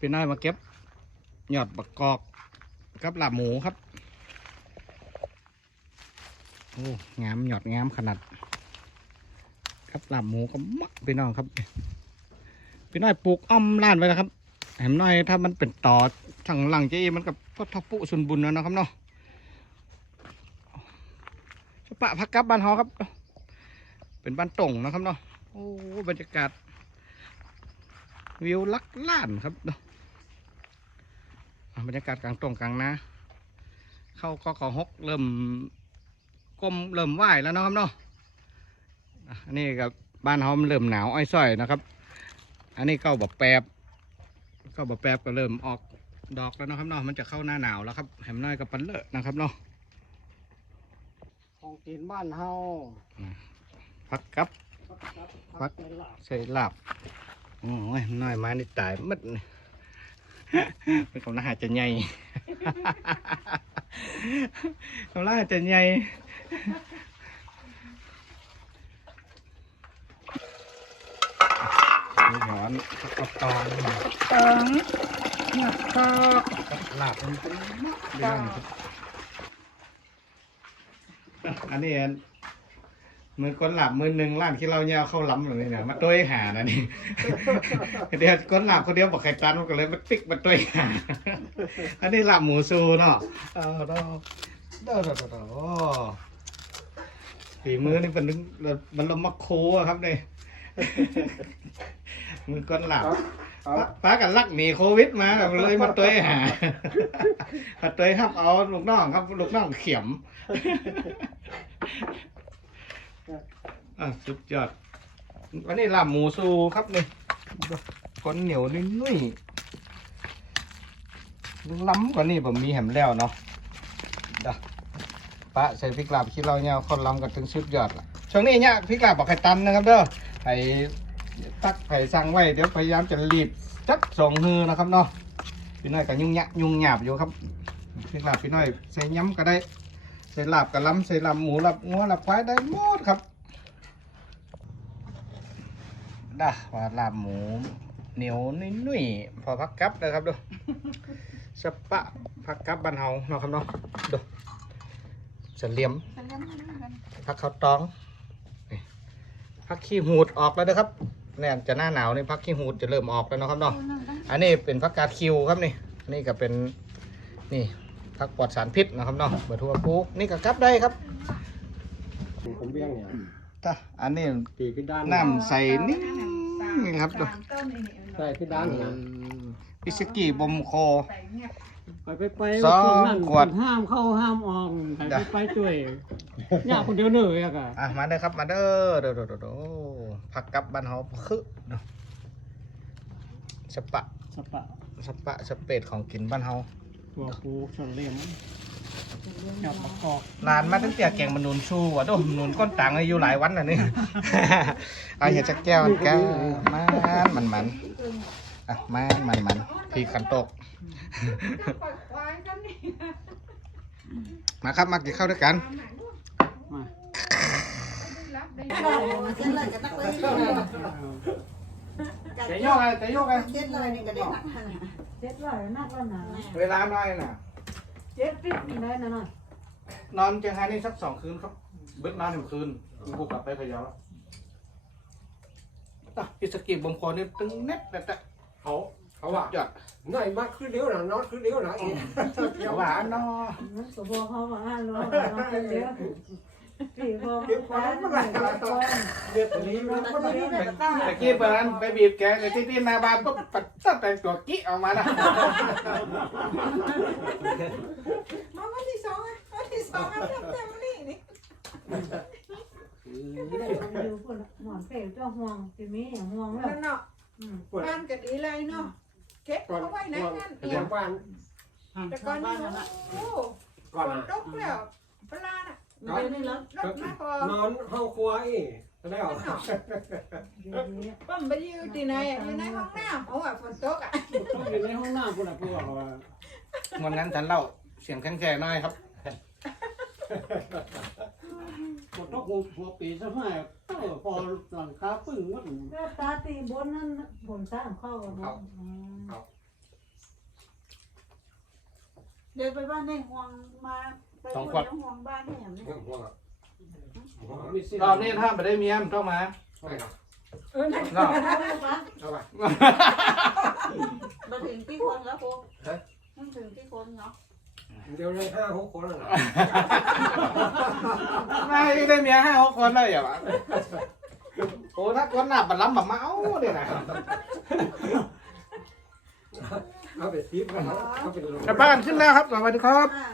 พี่น้อยมาเก็บหยอดบักกอกกับลาบหมูครับโอ้งามหยอดงามขนาด ครับลาบหมูก็มักพี่น้องครับ พี่น้อยปลูกอ้อมล้านไว้แล้วครับแหมน้อยถ้ามันเป็นต่อทางหลังเจมันกับก็ทับปุสุนบุญแล้วนะครับเนาะปะพักกับบ้านเฮาครับ เป็นบ้านตรงนะครับเนาะโอ้บรรยากาศวิวลักล้านครับเนาะ บรรยากาศกลางตรงกลางนาเข้าก็ขอฮกเริ่มก้มเริ่มไหวแล้วเนาะครับเนาะอะอันนี้กับบ้านเฮามันเริ่มหนาวอ้อยส้อยนะครับ อันนี้เก้าแบบแปบเก้าแบบแปบก็เริ่มออกดอกแล้วเนาะครับเนาะมันจะเข้าหน้าหนาวแล้วครับแหมน้อยกับปันเลอะนะครับเนาะของกินบ้านเฮาพักกับพักเป็นหลักใส่ลาบโอ้ยน้อยมานี่ตายหมัดนี่ เป็นคำน่าหาจะใหญ่คำน่าหาจะใหญ่มีหอนกับตอนเอิงหยับตอกลาบมันเป็นมักเรื่องครับอันนี้อัน มือก้นหลับมือหนึ่งล้านที่เราเนี่ยเอาเข้าล้ำแบบนี้เนี่ยมาตัวหานะนี่เดี๋ยวก้นหลับคนเดียวบอกใครตันมันก็เลยมาติ๊กมาตัวหาอันนี้หลับหมูซูเนาะเออเด้อเด้อเด้อเด้อเด้อโอ้ฝีมือนี่เป็นนึงมันลมมักโคอะครับเนี่ยมือก้นหลับป้าป้ากันลักหนีโควิดมาเลยมาตัวหามาตัวครับเอาลูกน้องครับลูกน้องเขียม อะสุดยอดวันนี้ลาบหมูซูครับนี่ก้นเหนียวนุ่ยๆล้ำกว่านี่ผมมีแหมแล้วเนาะด้อปะใส่พริกลาบคิดเราเนี่ยคนล้ำกันถึงสุดยอดละช่วงนี้เนี่ยพริกลาบบอกไข่ตันนะครับเด้อไข่ตักไข่สั่งไว้เดี๋ยวพยายามจะรีบจักส่งฮือนะครับเนาะพี่น้อยก็ยุ่งยะยุ่งหยาบอยู่ครับพริกลาบพี่น้อยใส่ย้ำก็ได้ ใส่ลาบกับล้ำใส่ลาบหมูลาบงัวลาบควายได้หมดครับด่าว่าลาบหมูเหนียวนุ่ยๆพอพักกับนะครับดูสปะพักกับบ้านเฮาเนาะครับเนาะดูเสลียมพักข้าวตองนี่พักขี้หูดออกแล้วนะครับเนี่ยจะหน้าหนาวนี่พักขี้หูดจะเริ่มออกแล้วเนาะครับเนาะอันนี้เป็นพักกาดคิวครับนี่อันนี้ก็เป็นนี่ พักปลอดสารพิษนะครับเนาะเบอร์ทัวปลูกนี่ก็กลับได้ครับผมเบี้ยงเนี่ยจ้ะอันนี้ตีขึ้นด้านน้ำใส่นิ่มนี่ครับดูใส่ขึ้นด้านเนี่ยพิสกี้บมโคไปไปไปสองช่วนั้นขวดห้ามเข้าห้ามออกไปไปไปช่วยยากคนเดียวเหนื่อยอะค่ะอะมาเด้อครับมาเด้อเด้อเด้อเด้อเด้อผักกับบ้านเฮาคือเนาะสปะสปะสปะสเปดของกินบ้านเฮา ตัวปูเฉลียมหยับประกอบนานมาตั้งแต่แกงมันนุนชูว่ะโดมนุนก้นตังอายุหลายวันแล้วนี่ เอาเห็ดจักแก้วมันแก้วมันมันมันอะมันมันมันพี่ขันโตก มาครับมากินข้าวด้วยกันมาจะโยกไงจะโยกไงเจ็ดเลยนี่ก็ได้หนัก เจ็ดร้อยนักแล้วนะเวลาน้อยน่ะ เจ็ดสิบได้นะน่ะนอนเชียงรายนี่สักสองคืนครับ เบิดนอนหนึ่งคืนกูกลับไปพะเยาแล้วต่อพิสกิบงคลนี่ตึงเน็ตแต่แต่เขาเขาว่าหยอดหน่อยมากขึ้นเร็วนะนอนขึ้นเร็วนะอีกเดี๋ยวหวานเนาะมันสมบูรณ์เขาว่าห้าร้ อยมาเป็นเยอะสี่พอฟ้าหนึ่งก้อนเรียกตัวนี้มันก็ได้ตะกี้เปิดร้านไปบีบแกเลยที่ที่นาบานปุ๊บปัดตั้งแต่ตัวกี้ออกมาล้วมาวันที่สองวันที่สองเต็มเต็มนี่นี่อยู่คนหมอนเปรี้ยวเจ้าห่วงจะมีอย่างห่วงแล้วนั่นเนาะอืมบ้านก็ดีเลยเนาะเก็บเอาไว้ไหนนั่นเียงวบ้นแต่ก่อนนี่โอ้ฝก่อนนนะตกแล้วปลาน่ะ เดี๋ยวนี้แล้วรถมาพอนอนห้องครัวอีกได้หรอเดี๋ยวนี้ป้อมไปอยู่ที่ไหนอยู่ในห้องน้ำเพราะว่าฝนตกอะต้องอยู่ในห้องน้ำคุณอะพวกเราวันนั้นฉันเล่าเสียงแข็งๆหน่อยครับปวดท้องหัวปีซะให้พอหลังคาปึ้งมันแล้วตาตีบนนั้นบนสร้างเข้ากันเดินไปบ้านในห่วงมา ไปคนยังห่วงบ้านแหมเนี่ยห่วงอะห่วงมีสิรอบนี้ถ้าไม่ได้เมียมนต้องมาใช่ครับเออนั่นเนาะเอาไปมาถึงที่คนแล้วกูมันถึงที่คนเนาะเดี๋ยวเลยห้าหกคนแล้วนะไม่ได้เมียห้าหกคนเลยอย่าวะโอ้ถ้าคนหนับบัดล้ำบัดเมาเนี่ยนะเอาไปทิปกันเอาไปลงกลับบ้านขึ้นแล้วครับสวัสดีครับ อ่า